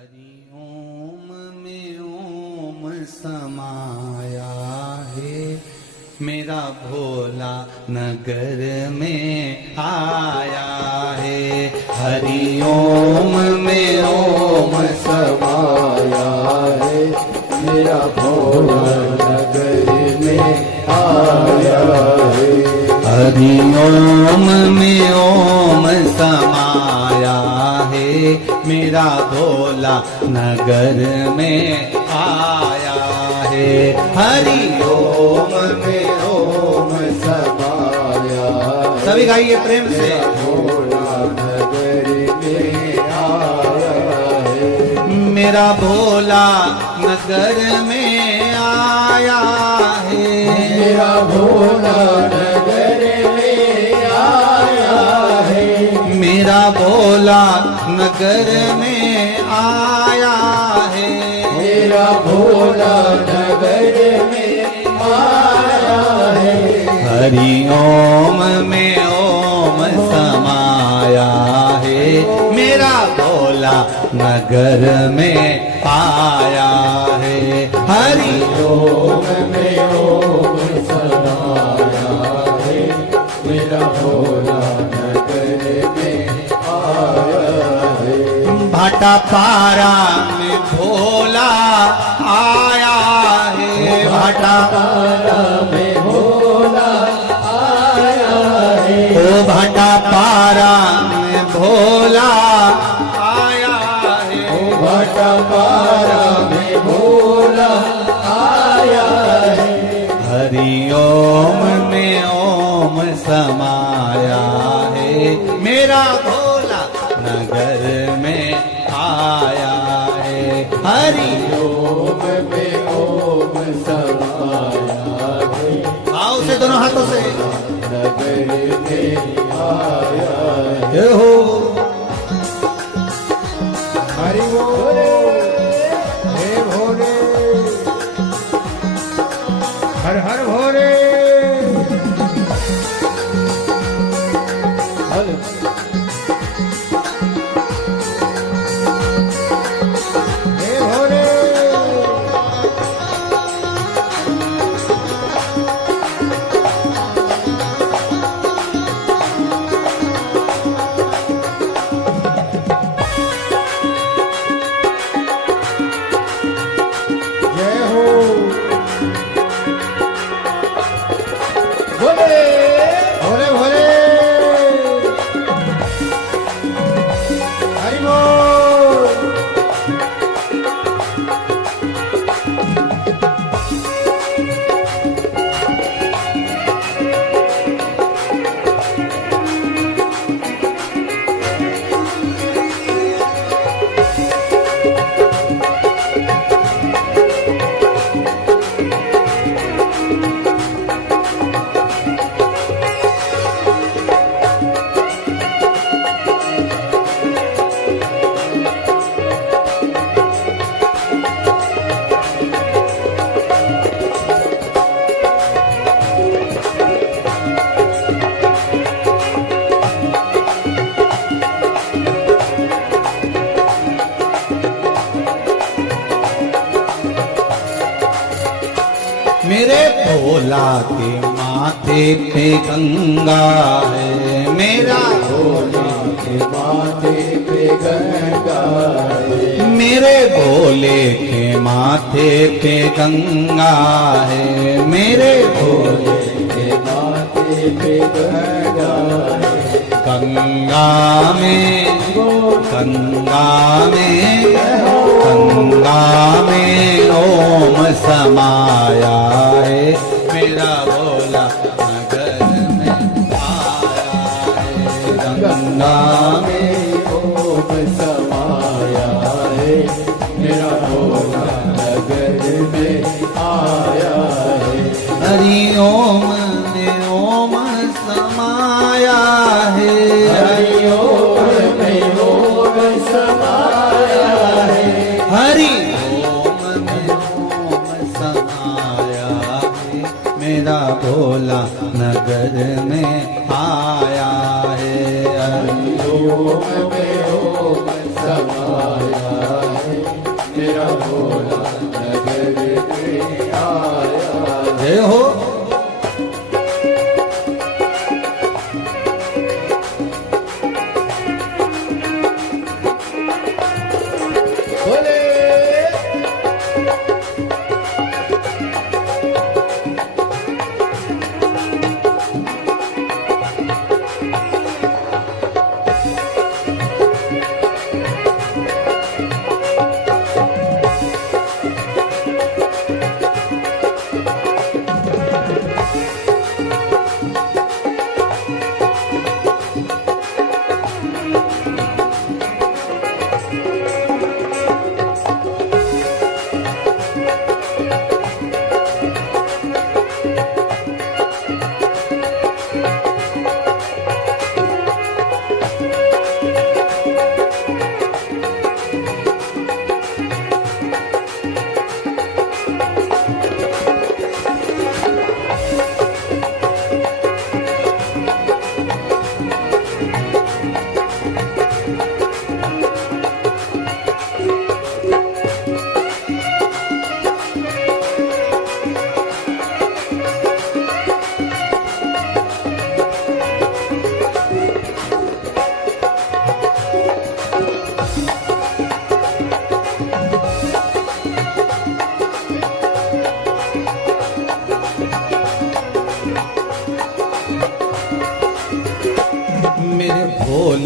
हरि ओम में ओम समाया है, मेरा भोला नगर में आया है। हरि ओम में ओम समाया है, मेरा भोला नगर में आया है। हरि ओम में ओम समाया है, मेरा भोला नगर में आया है। हरि ओम में ओम समाया है, सभी गाइए प्रेम से। भोला नगर में आया है। मेरा भोला नगर में आया है, मेरा भोला नगर में आया है। मेरा भोला नगर में आया है। मेरा भोला नगर में आया है। हरि ओम में ओम समाया है, मेरा भोला नगर में आया है। हरि ओम में ओम समाया है, मेरा भोला नगर में आया है। भाटा पारा में भोला आया है, भाटा पारा में भोला आया है। ओ भाटा पारा में भोला आया है। भाटा पारा में भोला आया है। हरि ओम में ओम समाया है, मेरा भोला नगर में आया है। हरि ओम में ओम समाया है, आओ से दोनों हाथों से नगर में आया है। जय हो। हरि भोले हे भोले, हर हर भोले। हे भोले जय हो। भोले भोले भोले हरि बोल। मेरे भोला के माथे पे गंगा है, मेरा भोला के माथे पे गंगा है। मेरे भोले के माथे पे गंगा है, मेरे भोले के माथे पे गंगा है। गंगा में गंगा में गंगा में ओम समाया है, मेरा भोला नगर में आया है। गंगा में ओम समाया है, मेरा भोला नगर में आया है। हरि ओम में ओम समाया है। हरि ओम में ओम समाया है। हरि ओम में ओम समाया है, मेरा भोला नगर में आया है। हरि ओम में ओम समाया है,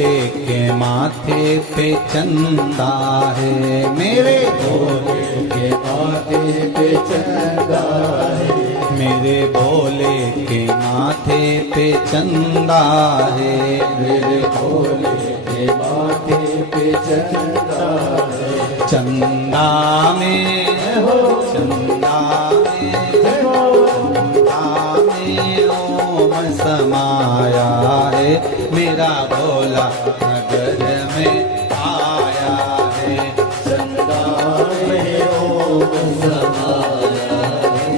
भोले के माथे पे चंदा है, मेरे भोले के माथे पे चंदा है, मेरे भोले के माथे पे चंदा है, मेरे भोले के माथे पे चंदा है। चंदा में हो, चंदा में, चंदा में ओम समाया है, मेरा भोला नगर में आया है। चंदा में ओम समाया है,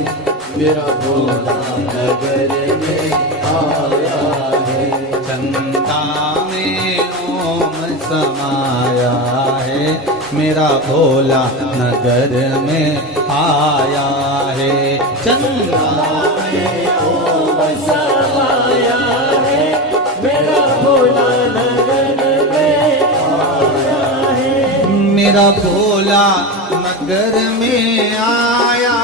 मेरा भोला नगर में आया है। चंदा में ओम समाया है, मेरा भोला नगर में आया है। चंदा में ओम समाया है, मेरा भोला नगर में आया है। मेरा भोला नगर में आया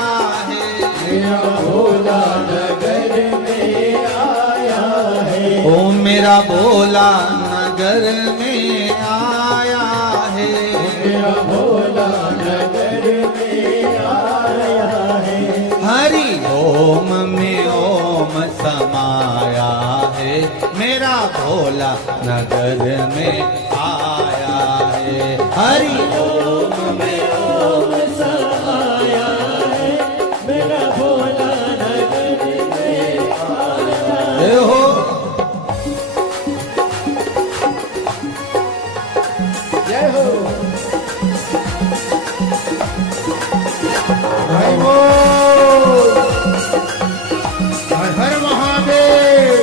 है, मेरा भोला नगर में आया है। ओ मेरा भोला नगर में आया है। मेरा भोला नगर में आया है। हरि ओम में ओम समाया है, मेरा भोला नगर में आया है। हरि ओम में ओम समाया है, मेरा भोला नगर में आया है। हो जय हो। हरि बोल, हर हर महादेव।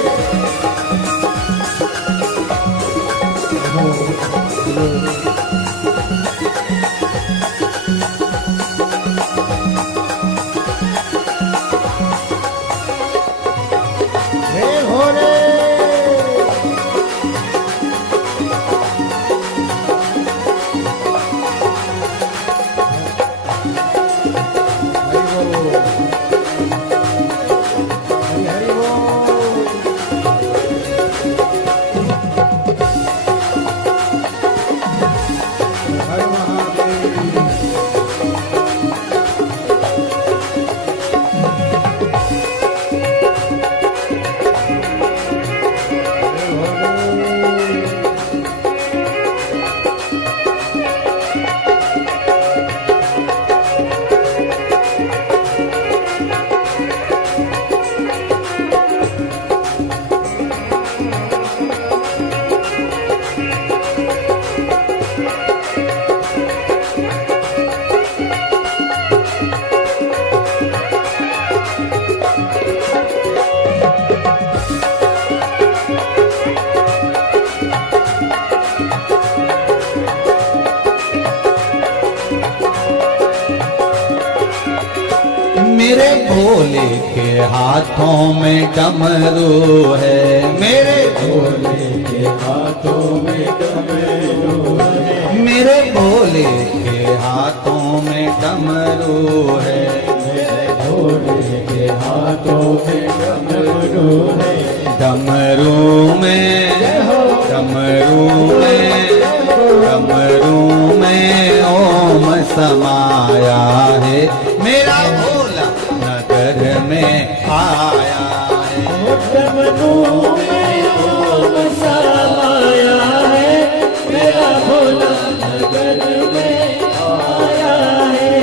हे भोले, हरि बोल, हर महादेव। मेरे भोले के हाथों में डमरू है, मेरे भोले के हाथों में डमरू है, मेरे भोले के हाथों में डमरू है, मेरे भोले के हाथों में डमरू है। डमरू में, डमरू में, डमरू में ओम समाया है, मेरा भोला नगर में आया है। डमरू में ओम समाया है, मेरा भोला नगर में आया है।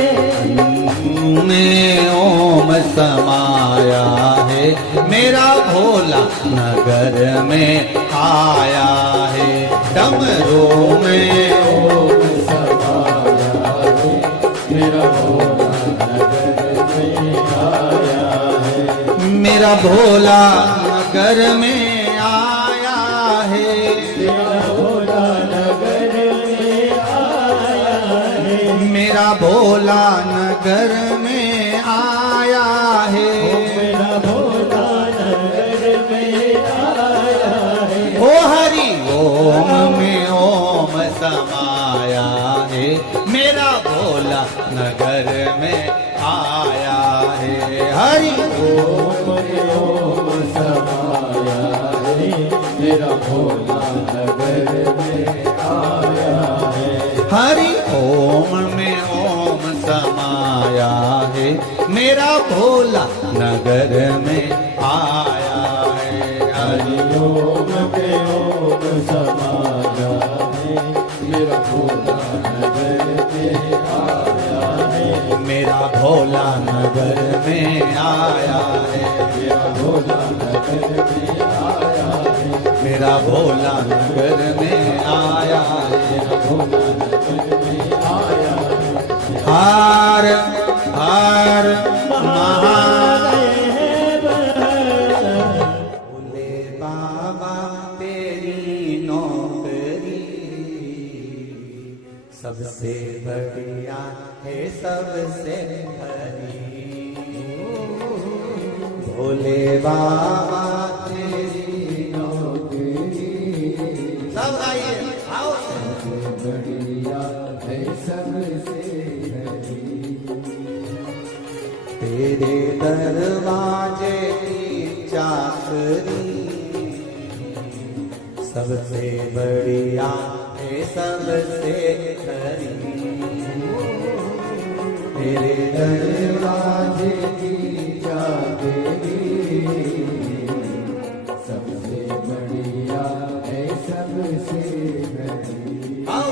में ओम समाया है, मेरा भोला नगर में आया है। डमरू में ओम समाया है, मेरा भोला नगर में आया है। मेरा भोला नगर में आया है। मेरा भोला नगर में आया है। मेरा भोला नगर में आया है। मेरा भोला नगर में आया है। ओ हरि ओम में ओम समाया है, मेरा भोला नगर में आया है। हरि ओम में ओम समाया है, मेरा भोला नगर ओम में ओम समाया है, मेरा भोला नगर में आया है। हरि ओम पे ओम समाया है, मेरा भोला नगर में आया है। मेरा भोला नगर में आया है, मेरा भोला नगर में आया है। मेरा भोला नगर में आया है। मेरा भोला नगर में आया है। हार हार महादेव भोले बाबा तेरी नौकरी सबसे बढ़िया है, सबसे हरी। भोले बाबा तेरी नौकरी, सब आइए आओ, बढ़िया है सबसे हरी। तेरे दरवाजे की चाकरी सबसे बढ़िया है, सबसे खरी। तेरे दरवाजे की चाकरी सबसे बढ़िया है सबसे हरी। आओ।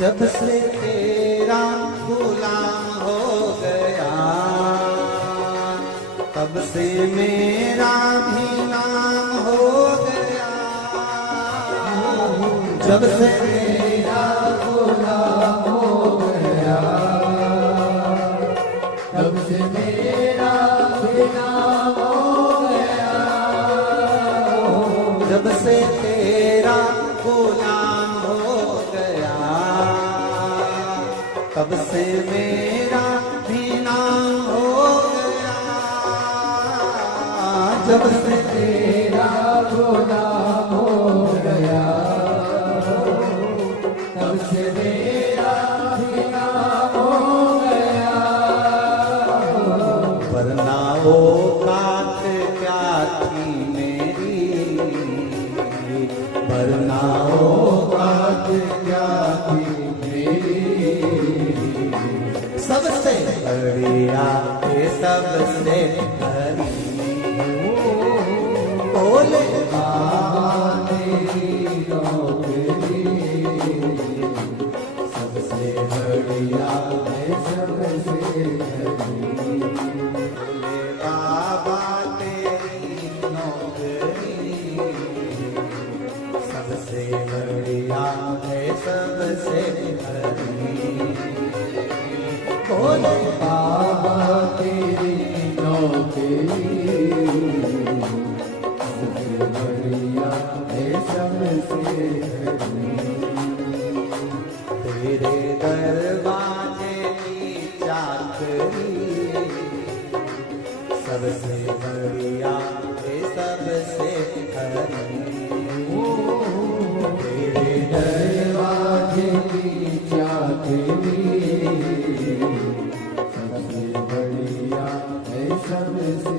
जब से तेरा गुलाम हो गया, तब से मेरा भी नाम हो गया। जब से तेरा गुलाम हो गया, तब से मेरा भी नाम हो गया। जब से तेरा गुलाम हो गया, तब से मेरा भी नाम हो गया। जब से तेरा गुलाम हो गया, तब से मेरा भी नाम हो गया। वरना वो बात क्या थी मेरी, वरना वो बात क्या थी मेरी। सबसे बढ़िया है, सबसे हरी। भोले बाबा तेरी नौकरी सबसे बढ़िया है, सबसे हरी। भोले बाबा तेरी नौकरी सबसे बढ़िया है, सबसे हरी। भोले बाबा तेरी तेरी सबसे बढ़िया है सबसे तेरे दरवाजे की चाकरी सबसे बढ़िया है सबसे खरी तेरे दरवाजे की चाकरी सबसे बढ़िया है सबसे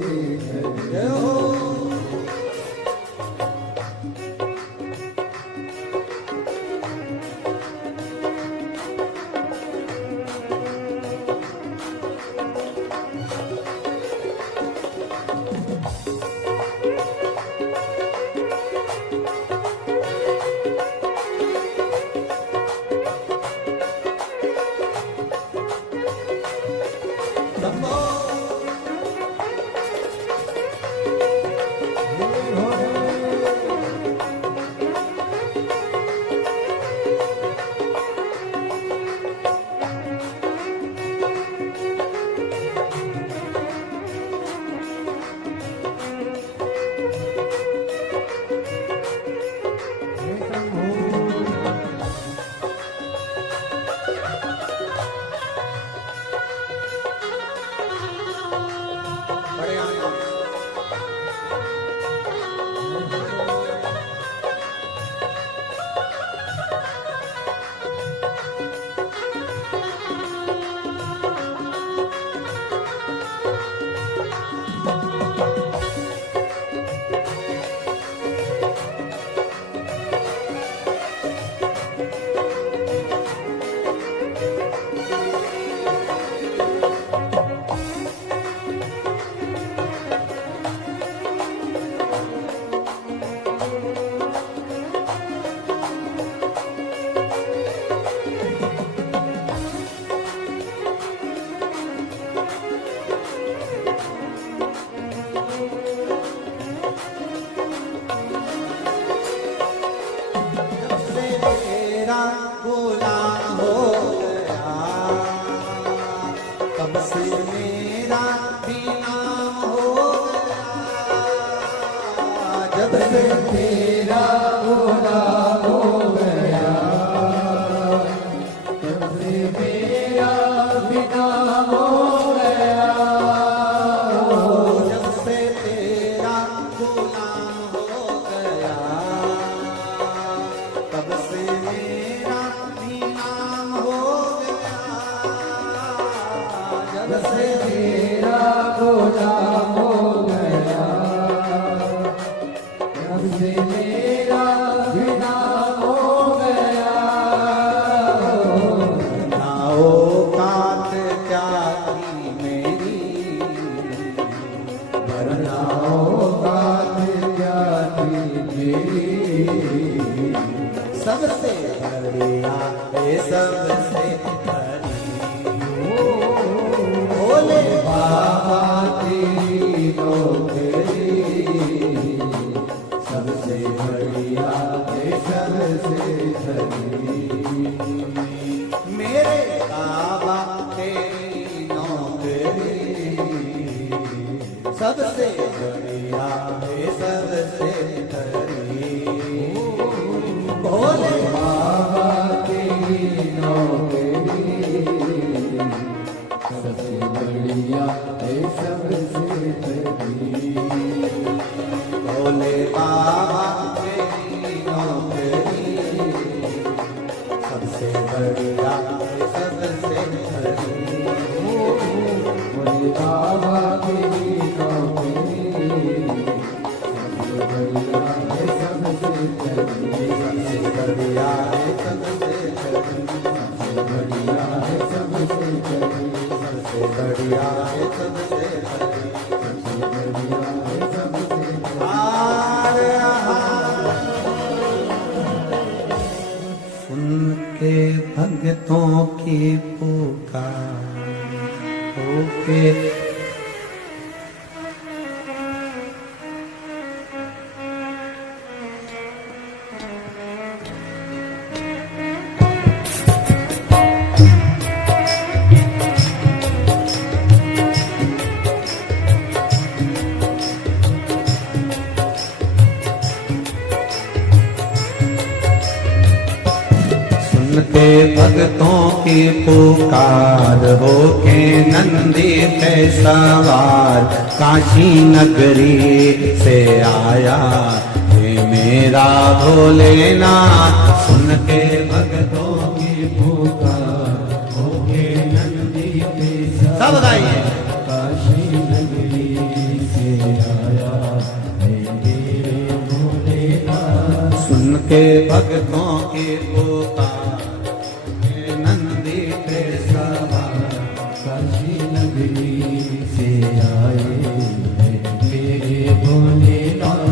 जब से तेरा भोला हो गया तब से मेरा बिना हो गया जब से तेरा गुलाम हो गया तब से मेरा भी नाम हो गया जब से तेरा भोला हो गया तब से मेरा बिना हो गया ना औकात क्या थी मेरी वरना औकात क्या थी मेरी सबसे बढ़िया है सबसे भोले बाबा तेरी नौकरी सबसे बढ़िया है सबसे धनी मेरे बाबा तेरी नौकरी सबसे बढ़िया है सबसे धनी भोले बाबा तेरी नौकरी सबसे बढ़िया है सबसे धनी भोले बाबा तेरी नौकरी सबसे बढ़िया है सबसे धनी भोले बाबा तेरी नौकरी सबसे बढ़िया है सबसे धनी सबसे बढ़िया है सबसे धनी सबसे बढ़िया है सबसे धनी सबसे बढ़िया है सबसे धनी सबसे बढ़िया है सबसे धनी आरे सुन के भक्तों की पुकार होके के भक्तों की पुकार हो के नंदी पे सवार काशी नगरी से आया हे मेरा भोलेनाथ। सुन के भक्तों की पुकार हो के नंदी पे सब गाइए काशी नगरी से आया है मेरे भोलेनाथ। सुन के भक्तों की पुकार नंदी पे सवार काशी नगरी से आए हैं मेरे भोलेनाथ।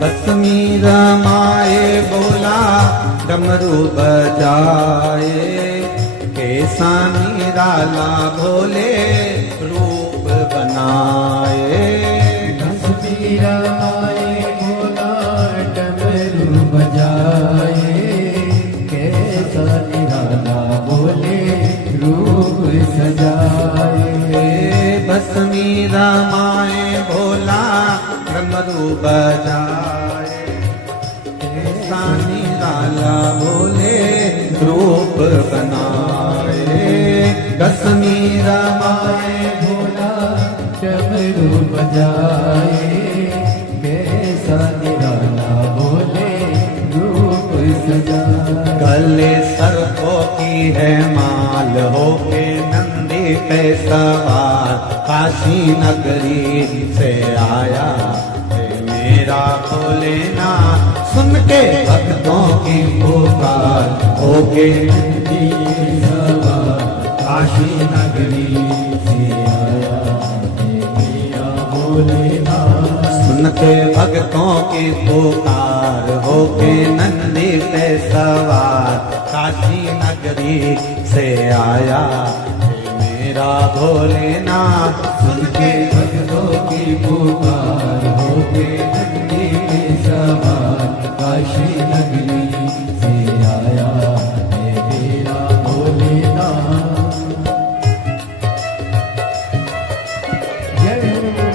बसमी रमाए बोला डमरू बजाए कैसा निराला भोले रूप बनाए। बसमी रमाए भोला डमरू बजाए कैसा निराला भोले रूप सजाए। बसमी रमाए भोला डमरू बजाए कैसा निराला भोले रूप बनाए। दसमी रमाए भोला डमरू बजाए कैसा निराला भोले रूप सजाए। गले सर्पों की है माल होके नंदी पे सवार काशी नगरी से आया है मेरा भोलेनाथ। सुन के भक्तों की पुकार होके नंदी पे सवार काशी नगरी से आया है मेरा भोलेनाथ। सुन के भक्तों की पुकार होके नंदी पे सवार काशी नगरी से आया है मेरा भोलेनाथ। सुन के भक्तों की पुकार होके नंदी पे सवार काशी नगरी से आया है मेरा भोलेनाथ। जय हो।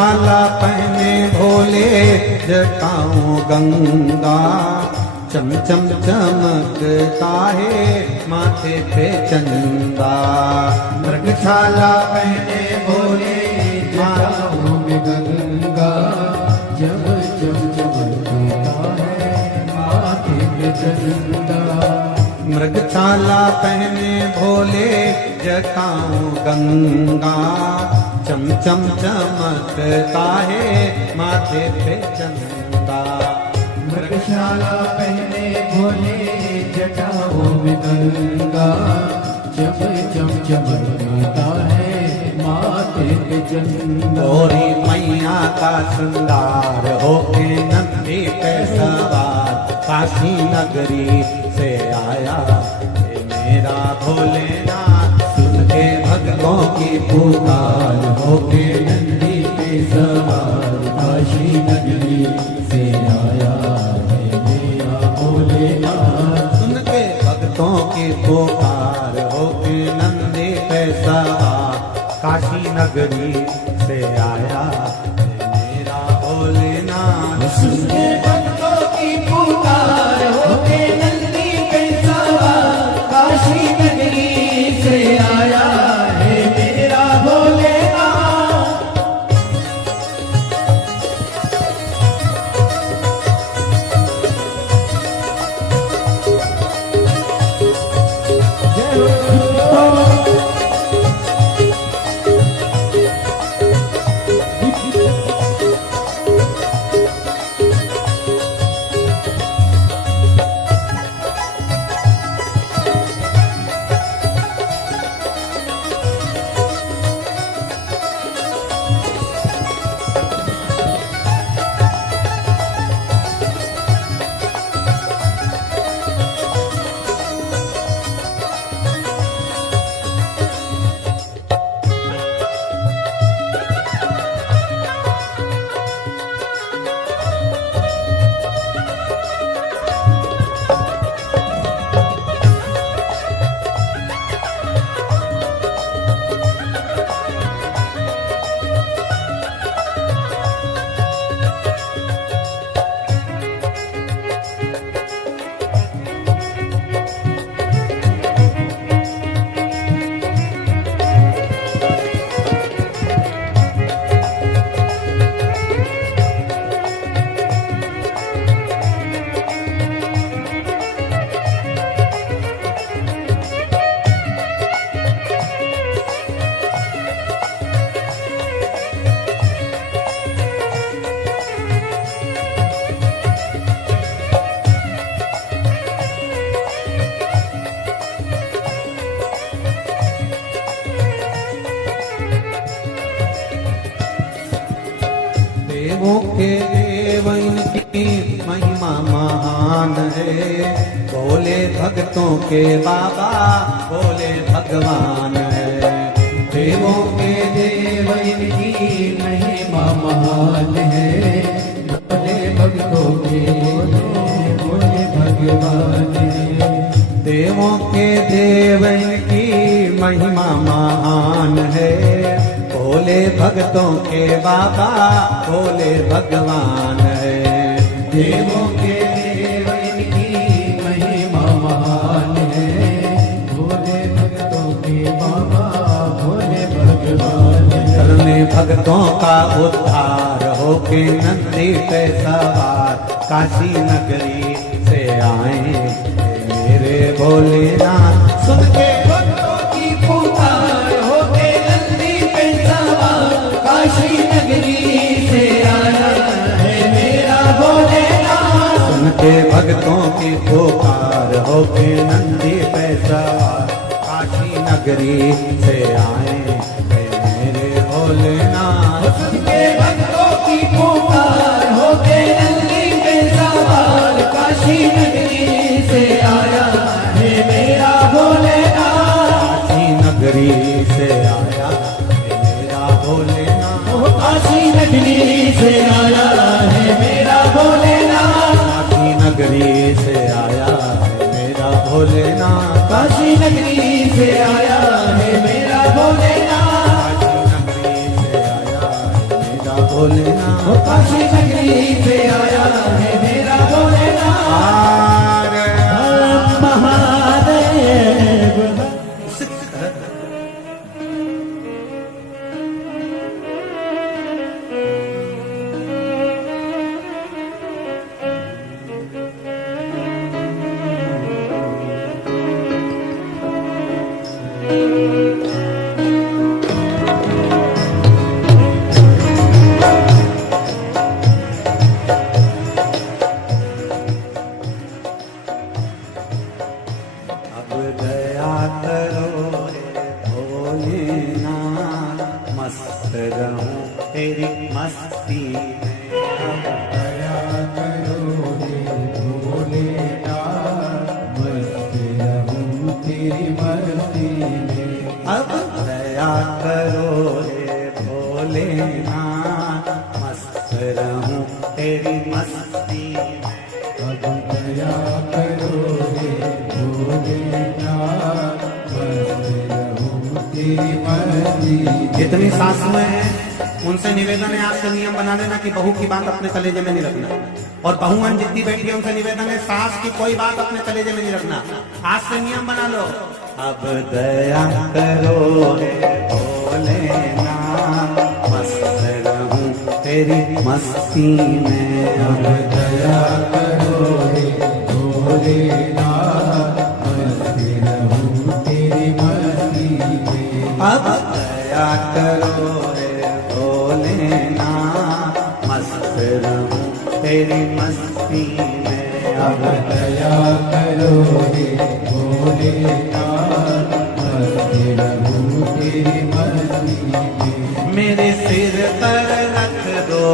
मृगशाला पहने भोले जटाओं गंगा, चम चम चमकता है माथे पे चंदा। मृगशाला पहने भोले जटाओं में गंगा, चम चम चमकता है माथे पे चंदा। मृगशाला पहने भोले जटाओं गंगा, चम चम चमकता है माथे पे चंदा। मृगशाला पहने भोले जटाओं में गंगा, चम चम चमकता है माथे पे चंदा। गौरी मैया का श्रृंगार होके नंदी पे सवार, काशी नगरी से आया ये मेरा भोलेनाथ। सुन के भक्तों की पुकार होके नंदी पे सवार, काशी नगरी से आया है मेरा भोलेनाथ। सुन के भक्तों की पुकार होके नंदी पे सवार, काशी नगरी से आया है मेरा भोलेनाथ। सुन के भक्तों की पुकार होके नंदी पे सवार, काशी नगरी से आया है मेरा भोलेनाथ। जय हो। देवों के देव इनकी महिमा महान है, भोले भक्तों के बाबा भोले भगवान है। देवों के देव इनकी महिमा महान है, भोले भक्तों के भोले भगवान है। देवों के देव इनकी महिमा महान है, भोले भक्तों के बाबा भोले भगवान है। देवों के देव इनकी महिमा महान है, भोले भक्तों के बाबा भोले भगवान है। करने भक्तों का उद्धार होके नंदी पे सवार, काशी नगरी से आए मेरे भोलेनाथ। सुन के भक्तों की पुकार होके नंदी पे सवार, काशी नगरी से आया है मेरा भोलेनाथ। सुन के भक्तों की पुकार होके नंदी पे सवार, काशी नगरी से आए मेरे भोलेनाथ। सुन के भक्तों की पुकार होके नंदी पे सवार, काशी नगरी से आया है मेरा भोलेनाथ। काशी नगरी से आया है मेरा भोलेनाथ। काशी नगरी से आया है मेरा भोलेनाथ। काशी नगरी से आया है मेरा भोलेनाथ। काशी नगरी से आया है मेरा भोलेनाथ। काशी नगरी से आया है मेरा वो काशी नगरी से आया है मेरा भोलेनाथ महादेव। अब दया करो रे भोलेनाथ, मस्त रहूं तेरी मस्ती में। अब दया करो रे भोलेनाथ, मस्त रहूं तेरी मस्ती में। अब दया करो रे भोलेनाथ, मस्त रहूं तेरी मस्ती में। अब दया करो रे भोलेनाथ, मस्त रहूं तेरी मस्ती में। जितनी सासुएं हैं उनसे निवेदन है, आज से नियम बना लेना कि बहू की बात अपने कलेजे में नहीं रखना। और बहुएं जितनी बैठ गई उनसे निवेदन है, सास की कोई बात अपने कलेजे में नहीं रखना। आज से नियम बना लो। अब दया करो रे भोलेनाथ, मस्त रहूं तेरी मस्ती में। अब दया करो रे भोलेनाथ, मस्त रहूं तेरी मस्ती में। अब दया करो रे भोलेनाथ, मस्त रहूं तेरी मस्ती में। अब दया करो रे भोलेनाथ, मस्त रहूं तेरी मस्ती में। मेरे सिर पर रख दो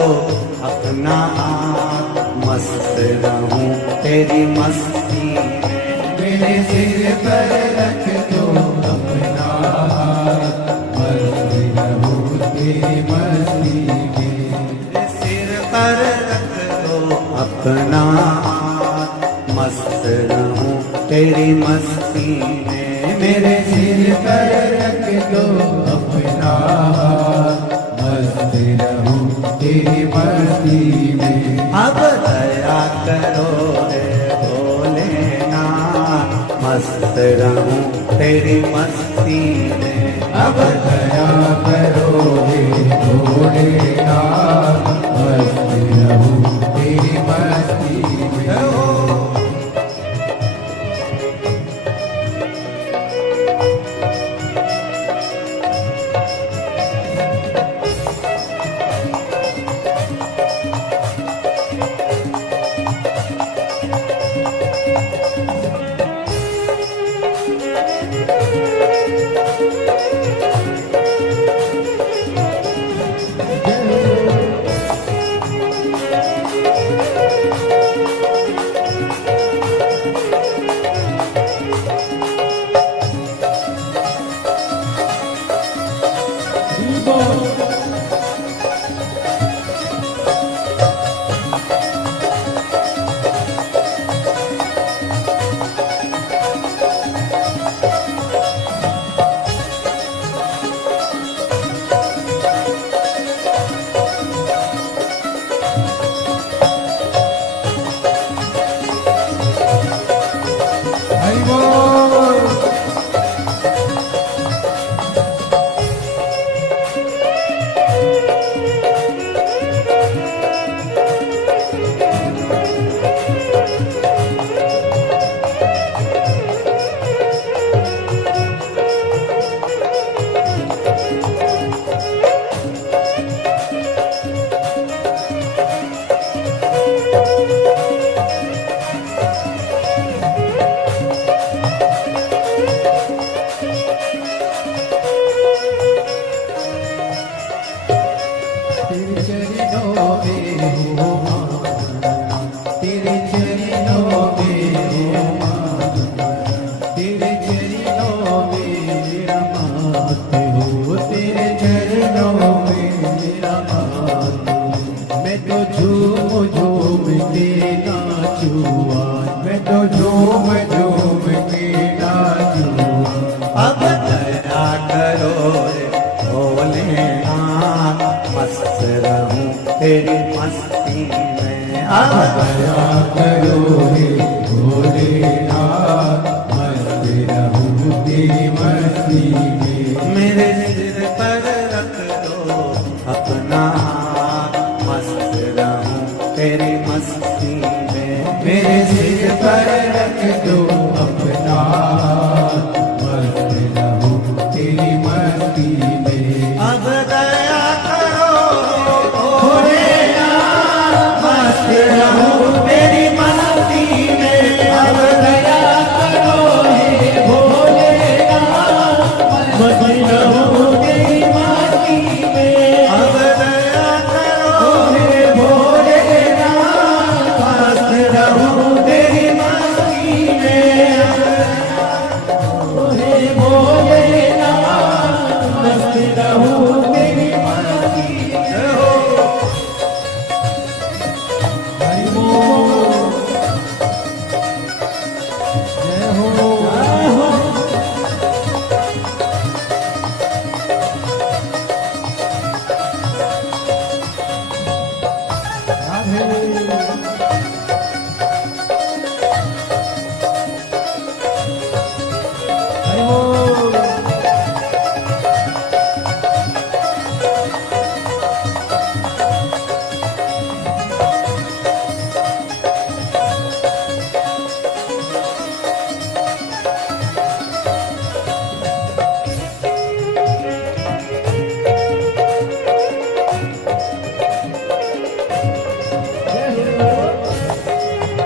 अपना हाथ, मस्त रहूं तेरी मस्ती में। मेरे सिर पर रख दो अपना हाथ, मस्त रहूं तेरी मस्ती में। मेरे सिर पर रख दो अपना हाथ, मस्त रहूं तेरी मस्ती में। मेरे सिर पर रख दो अपना हाथ, मस्त रहूं तेरी मस्ती में। अब दया करो रे भोलेनाथ, मस्त रहूं तेरी मस्ती में। अब दया करो रे भोलेनाथ, मस्त रहूं तेरी मस्ती में। तेरी दया करो हे भोलेनाथ, मस्त रहूं तेरी मस्ती में। मेरे सिर पर रख दो अपना हाथ, मस्त रहूं तेरी मस्ती में। मेरे सिर पर रख दो अपना हाथ, मस्त रहूं तेरी मस्ती में। अब दया करो भोलेनाथ, मस्त रहूं तेरी मस्ती में। अब दया करो हे भोलेनाथ, मस्त रहूं तेरी मस्ती में। अब दया करो हे भोलेनाथ, मस्त रहूं तेरी मस्ती में। हे भोलेनाथ, मस्त रहूं तेरी मस्ती में। हरि बोल, जय हो, जय हो। हरि बोल।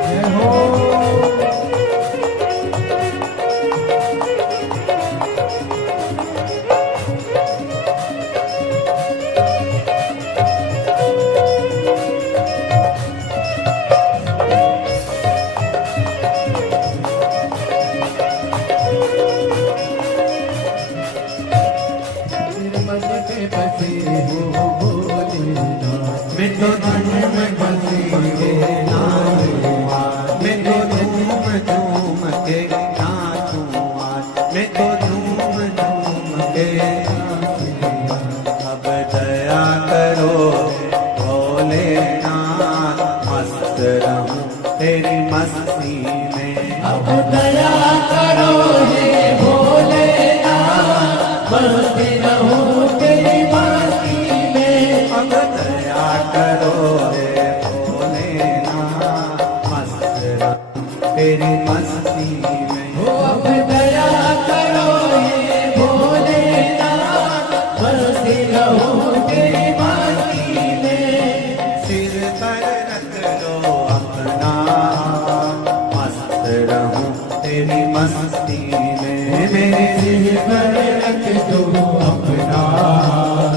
जय हो। मन में बसे हो भोलेनाथ, मैं तो धन में बसी के नाचूं आज, मैं तो झूम झूम के नाचूं आज, मैं तो झूम झूम के नाचूं आज। अब दया करो भोलेनाथ, मस्त रहूं तेरी मस्ती में। अब दया करो हे भोलेनाथ, मस्त रहूं तेरी मस्ती में। अब दया करो हे भोलेनाथ, मस्त रहूं तेरी मस्ती में। हो अब दया करो हे भोलेनाथ, मस्त रहूं तेरी मस्ती में। सिर पर रख दो अपना, मस्त रहूं तेरी मस्ती में। मेरे सिर पर रख दो अपना हाथ,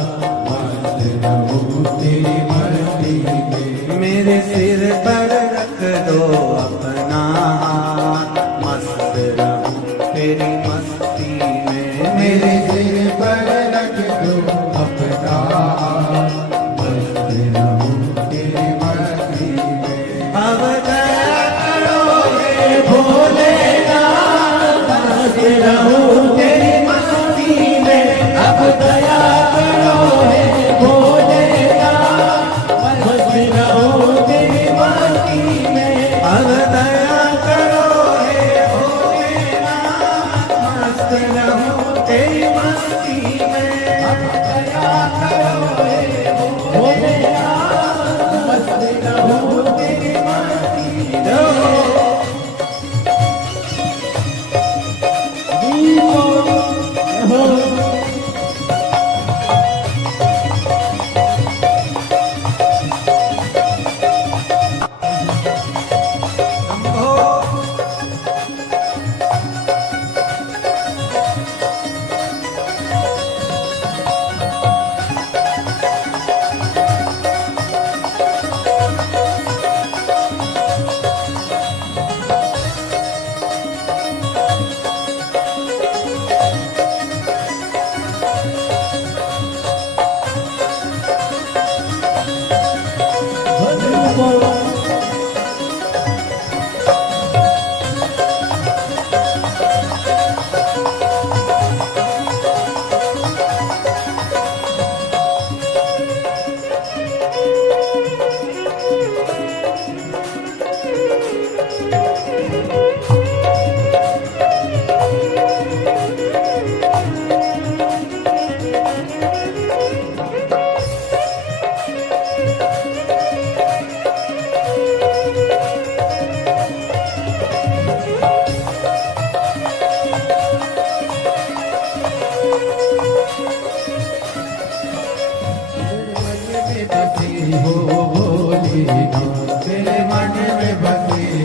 मस्त रहूं तेरी मस्ती में। मेरे सिर पर रख दो अपना हाथ, मस्त रहूं तेरी मस्ती में। मेरे सिर पर रख दो अपना हाथ, मस्त रहूं तेरी मस्ती में। अब दया करो हे भोलेनाथ, मस्त रहूं तेरी मस्ती में। अब दया करो हे भोलेनाथ, मस्त रहूं तेरी मस्ती में। अब दया करो हे भोलेनाथ, मस्त रहूं तेरी मस्ती में। अब दया करो हे भोलेनाथ, मस्त रहूं तेरी मस्ती में।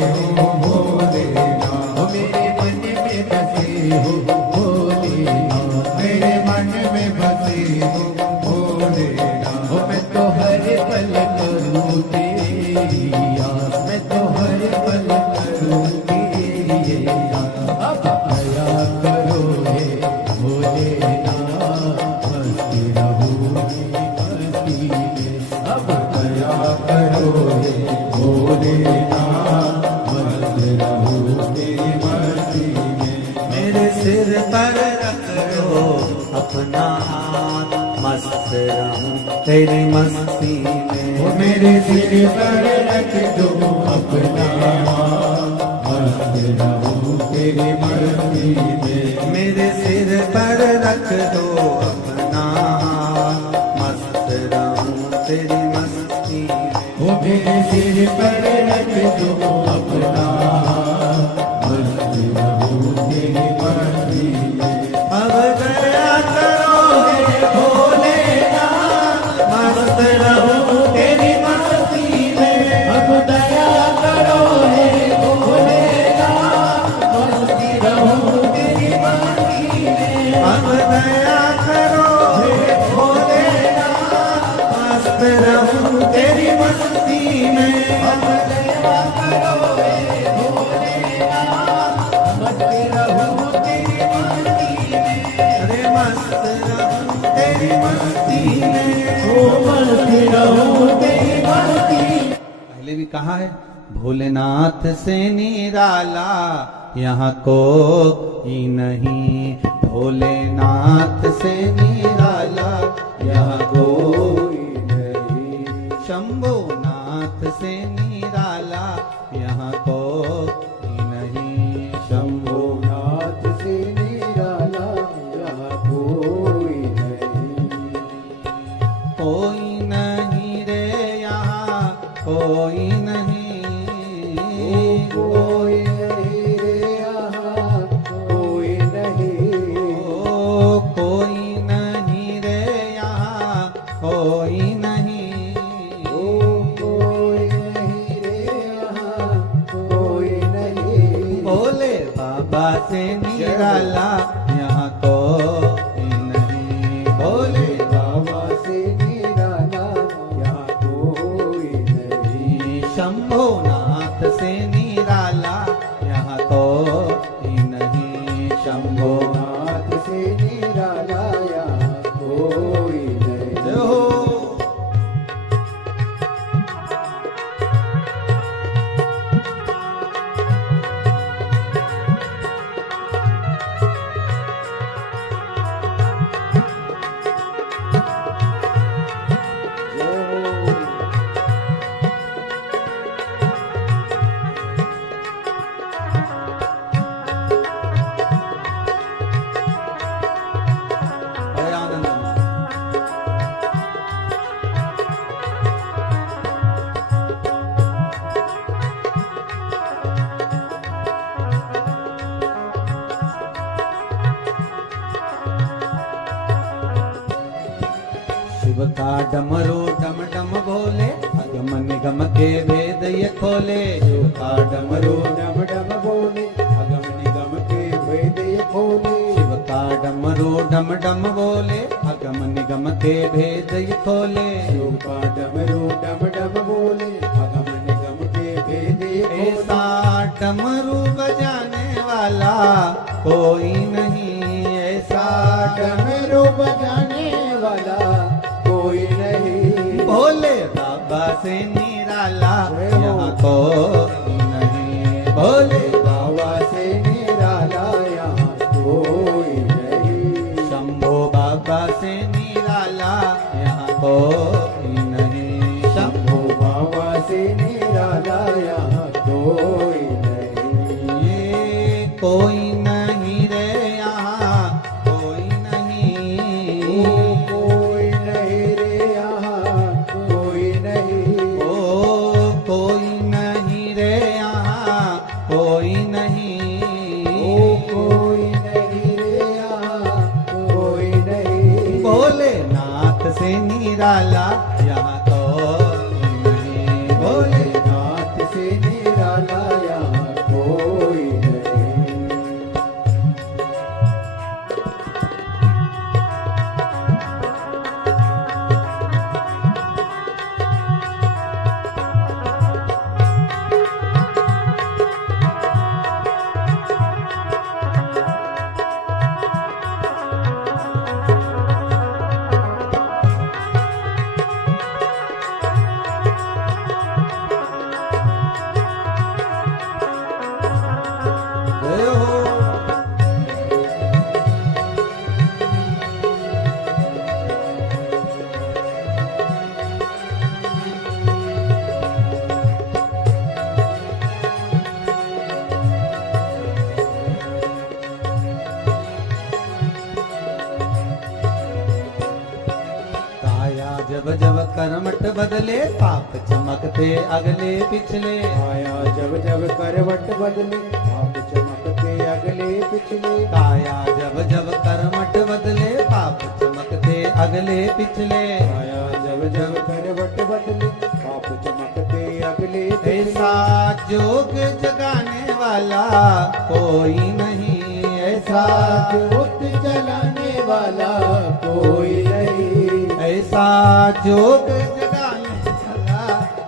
हो भोलेनाथ, मेरे मन में बसे हो भोलेनाथ, मेरे मन में बसे हो भोलेनाथ। मैं तो हर पल करूँ तेरी याद, मैं तो हर पल करूँ तेरी याद। अब दया करो हे भोलेनाथ, मस्ती रहूं मस्ती में। अब दया करो हे भोलेनाथ, मस्त रहूं तेरी मस्ती में। मेरे सिर पर रख दो अपना हाथ, मस्त रहूं तेरी मस्ती में। वो मेरे सिर पर रख दो अपना हाथ, मस्त रहूं तेरी मस्ती में। मेरे सिर पर रख दो अपना हाथ, मस्त रहूं तेरी मस्ती में। वो मेरे सिर पर रख दो अपना हाथ, मस्त रहूं तेरी मस्ती में। अब दया करो हे भोलेनाथ, मस्त रहूं तेरी मस्ती में। अब दया करो हे भोलेनाथ, मस्ती रहूं तेरी मस्ती में। अब दया करो हे भोलेनाथ, मस्त रहूं तेरी मस्ती में। अब दया करो हे भोलेनाथ, मस्ती रहूं तेरी मस्ती में। अरे मस्त रहूं तेरी मस्ती में। ओ मस्ती रहूं तेरी मस्ती में। पहले भी कहा है, भोलेनाथ से निराला यहाँ कोई नहीं, भोलेनाथ से निराला यहाँ कोई नहीं। शंभोनाथ से निराला यहाँ कोई नहीं, शंभोनाथ से निराला यहाँ कोई नहीं। कोई नहीं रे यहाँ कोई नहीं, कोई नहीं रे यहाँ कोई नहीं। ओ कोई नहीं रे यहाँ कोई नहीं। ओ कोई नहीं रे यहाँ कोई नहीं। भोले बाबा से निराला यहाँ कोई नहीं, भोले बाबा से निराला यहाँ कोई नहीं। शंभोनाथ से निराला यहाँ कोई नहीं, शंभोनाथ से निराला यहाँ कोई नहीं। जय हो। बड़े आनंद में। शिव का डमरू डम डम बोले, अगम निगम के भेद ये खोले। शिव का डमरू डम डम बोले, अगम निगम के भेद ये खोले। शिव का डमरू डम डम बोले, अगम निगम के भेद ये खोले। शिव का डमरू डम डम बोले, अगम निगम के भेद ये खोले। ऐसा डमरू बजाने वाला कोई नहीं, ऐसा डमरू बजाने वाला कोई नहीं। भोले बाबा से निराला यहाँ कोई नहीं, भोले बाबा से निराला यहाँ कोई नहीं। शंभो बाबा से निराला यहाँ कोई नहीं, शंभो बाबा से निराला यहाँ कोई नहीं। ये कोई नहीं रे यहाँ कोई नहीं। ओ कोई नहीं रे यहाँ कोई नहीं। ओ कोई नहीं रे यहाँ कोई नहीं। ओ कोई नहीं रे यहाँ कोई नहीं। भोलेनाथ से निराला यहाँ कोई नहीं, भोले भोलेनाथ से निराला यहाँ करमट बदले पाप चमकते अगले पिछले। आया जब जब करवट बदले आप चमकते अगले पिछले। काया जब जब करमट बदले पाप चमकते अगले पिछले। आया जब जब करवट बदले आप चमकते अगले पिछले। ऐसा जोग जगाने वाला कोई नहीं, ऐसा जोत जलाने वाला कोई नहीं। ऐसा जोग जगाने वाला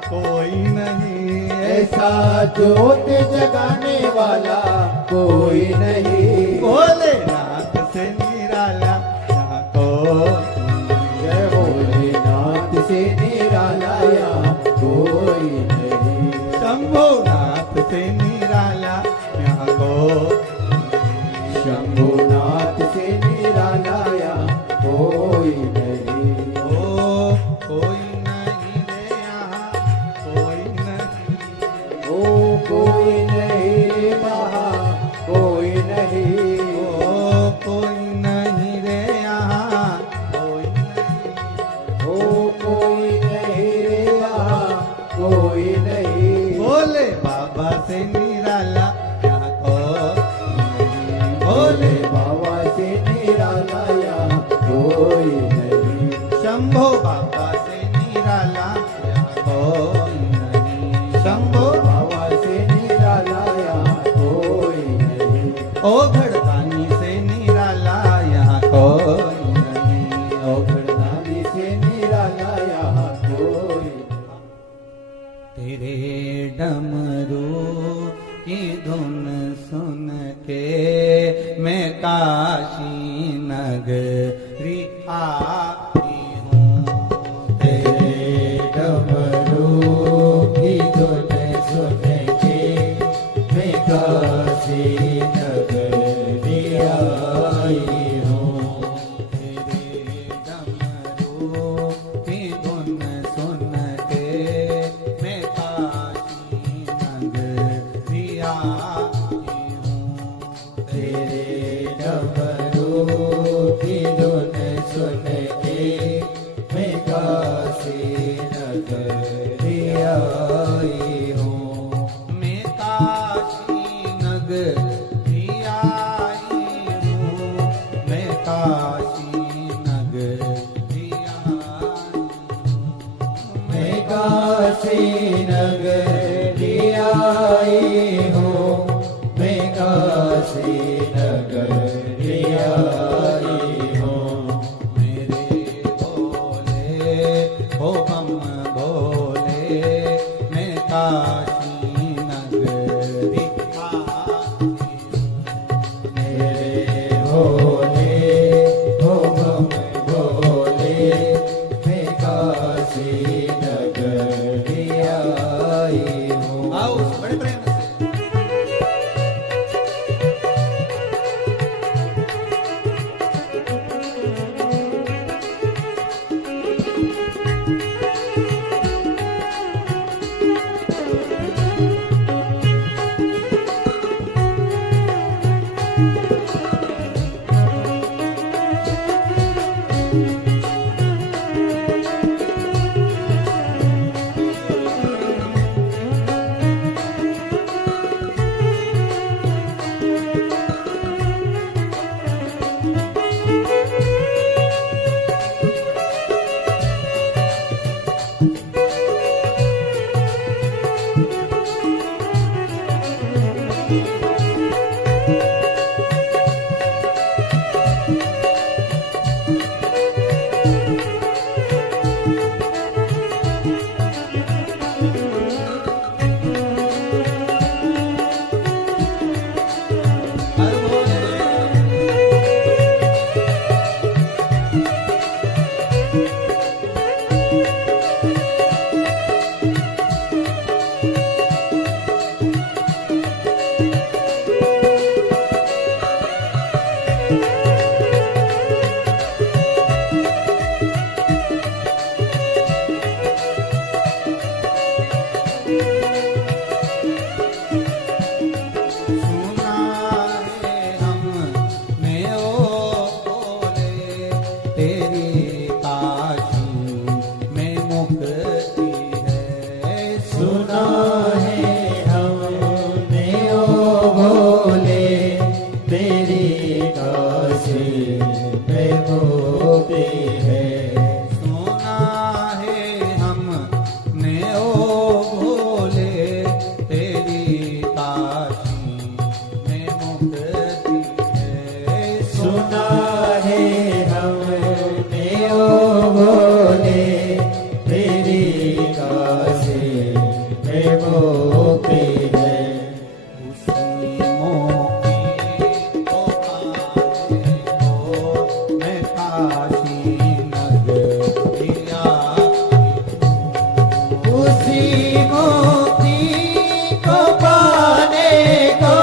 कोई नहीं, ऐसा जोत जगाने वाला कोई नहीं। भोलेनाथ से निराला यहाँ कोई नहीं। जय भोलेनाथ से निराला यहाँ कोई नहीं। शंभुनाथ से निराला यहाँ कोई नहीं। शंभुनाथ से निराला यहाँ कोई नहीं। ओ कोई नहीं रे यहाँ कोई नहीं। ओ कोई नहीं रे वहाँ कोई नहीं। ओ कोई नहीं रे यहाँ कोई नहीं। ओ कोई नहीं रे वहाँ कोई नहीं। भोले बाबा से निराला यहाँ कोई नहीं। भोले बाबा से निराला यहाँ कोई नहीं। शंभो बाबा से निराला यहाँ कोई नहीं। शंभो बाबा से निराला यहाँ कोई नहीं। ओ घड़दानी से निराला यहाँ कोई नहीं। ओ घरदानी से निराला यहाँ कोई। तेरे डमरू की धुन सुन के मैं काशी नगरी आई हूँ। तेरे डमरू की धुन सुन के मैं काशी नगरी आई हूँ। तेरे डमरू की धुन सुन के मैं काशी नगरी आई हूँ। तेरे डमरू की धुन सुन के मैं काशी नगरी आई हूँ। मैं काशी नगरी आई हूँ। मैं काशी नगरी आई हूँ। मैं काशी नगरी आई हूँ। मैं काशी नगरी आई हूँ। मेरे भोले ओ बम भोले मैं काशी नगरी आई हूँ। मोक्ति को पाने को मैं काशी नगरी उसी मोती को पाने को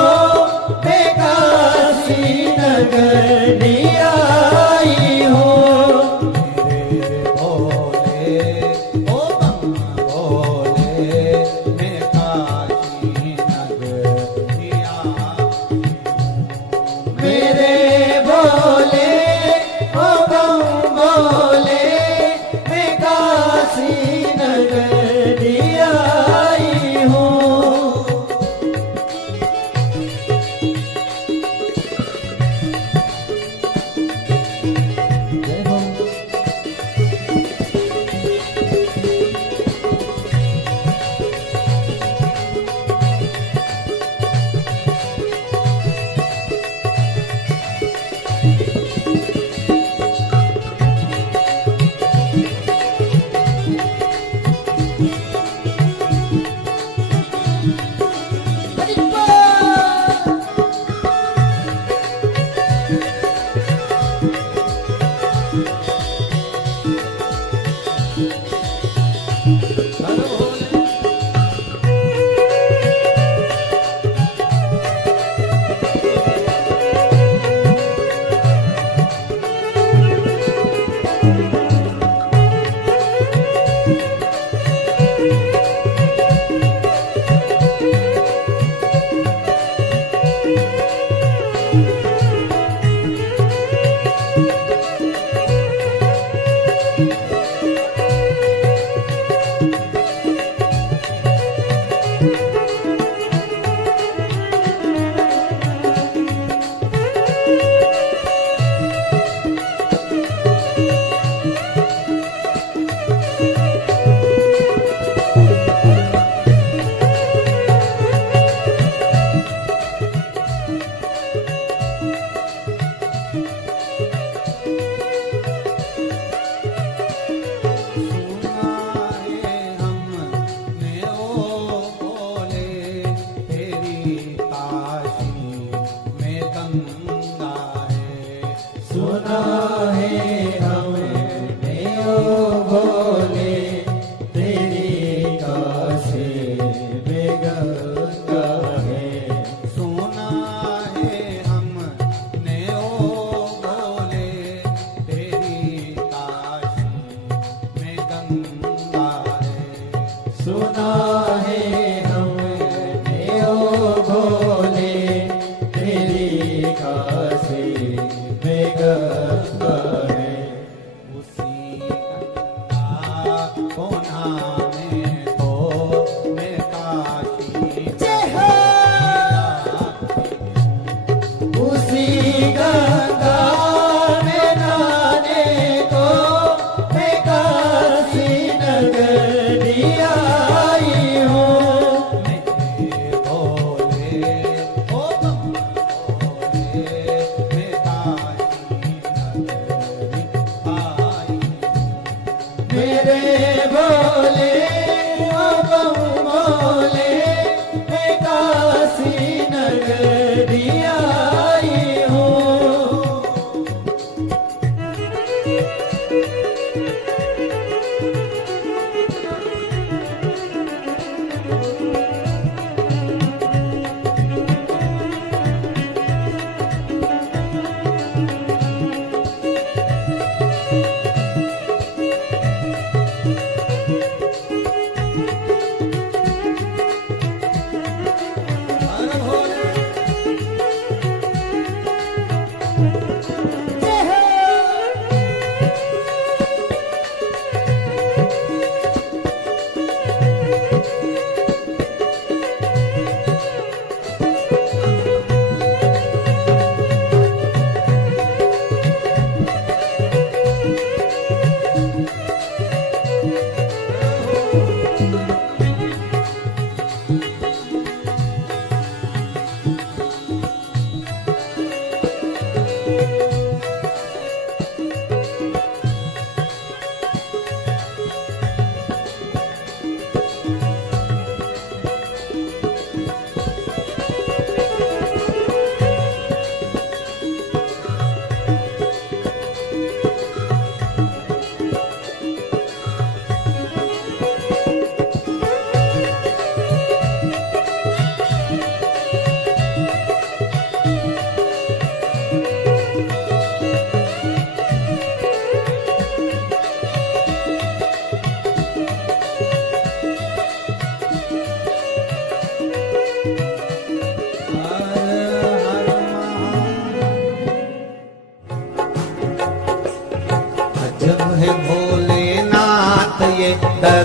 मैं काशी नगरी आई हूँ। मेरे भोले ओ बम भोले मैं काशी नगरी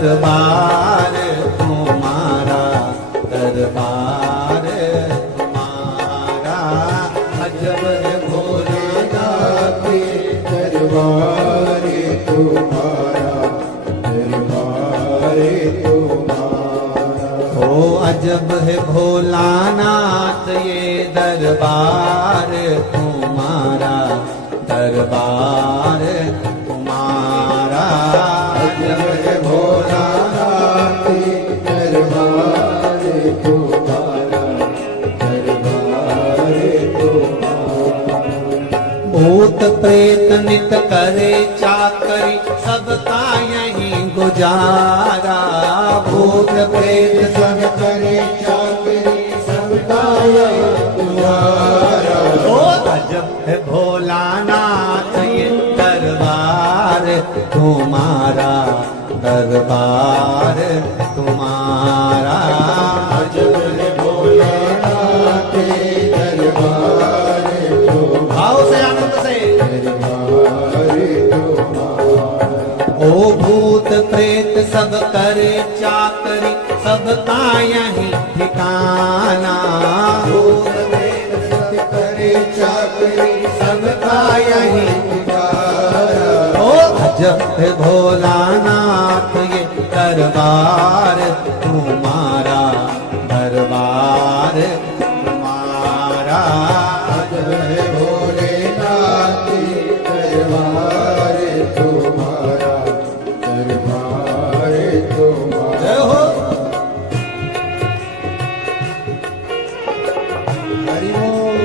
दरबार तुम्हारा, दरबार तुम्हारा। अजब है भोलेनाथ दरबार तुम्हारा, दरबार तुम्हारा। ओ अजब है भोलानाथ ये दरबार तुम्हारा, दरबार तुम्हारा। अजब है भोलानाथ दरबार तुम्हारा, दरबार तुम्हारा। भूत प्रेत नित करे चाकरी, सबका यहीं गुजारा। भूत प्रेत सब करे चाकरी, सबका यहीं गुजारा। ओ अजब है भोलानाथ ये दरबार तुम्हारा, दरबार तुम्हारा। अजब है भोलानाथ दरबार तुम्हारा, भाव से आनंद से। दरबार तुम्हारा। ओ भूत प्रेत सब करे चाकरी, सबका यहीं ठिकाना। भूत प्रेत सब करे चाकरी, सबका यहीं ठिकाना। ओ अजब है भोलानाथ ये दरबार तुम्हारा, दरबार तुम्हारा। अजब है भोलेनाथ दरबार तुम्हारा, दरबार तुम्हारा। जय हो। हरि बोल।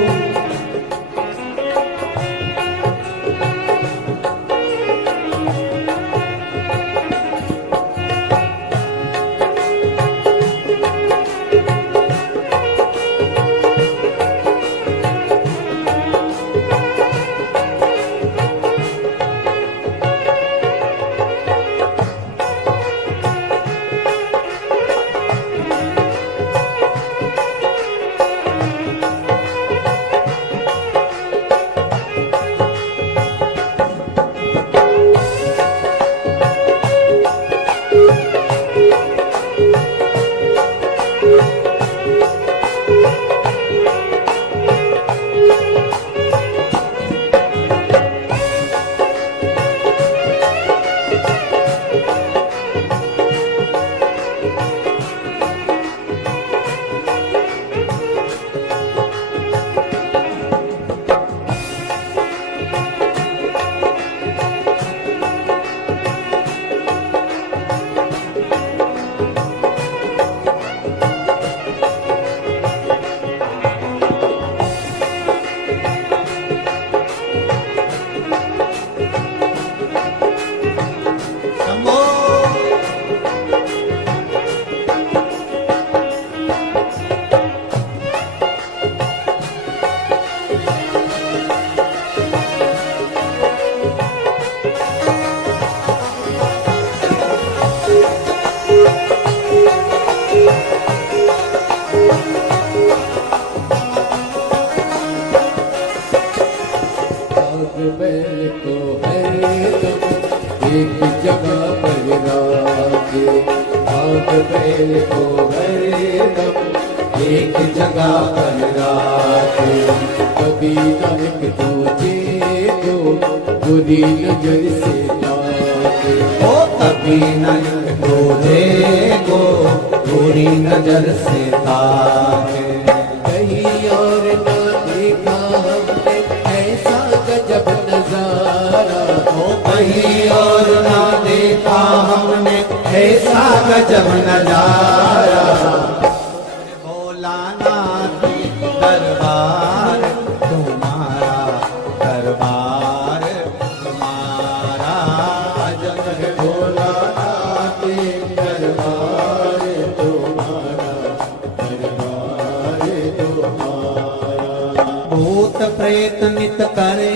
बैल को हरदम एक जगह पर राखे, आग बैल को हरदम एक जगह पर राखे। कभी नानक तुझे को बुरी नजर से ताके, ओ कभी नानक तुझे को बुरी नजर से ताके। कहीं और ना देखा हमने ऐसा गजब नजारा, ओ कहीं और ना देखा हमने ऐसा गजब नजारा। भोलानाथ दरबार तुम्हारा, दरबार तुम्हारा। अजब है भोलानाथ दरबार तुम्हारा, दरबार तुम्हारा। भूत प्रेत नित करे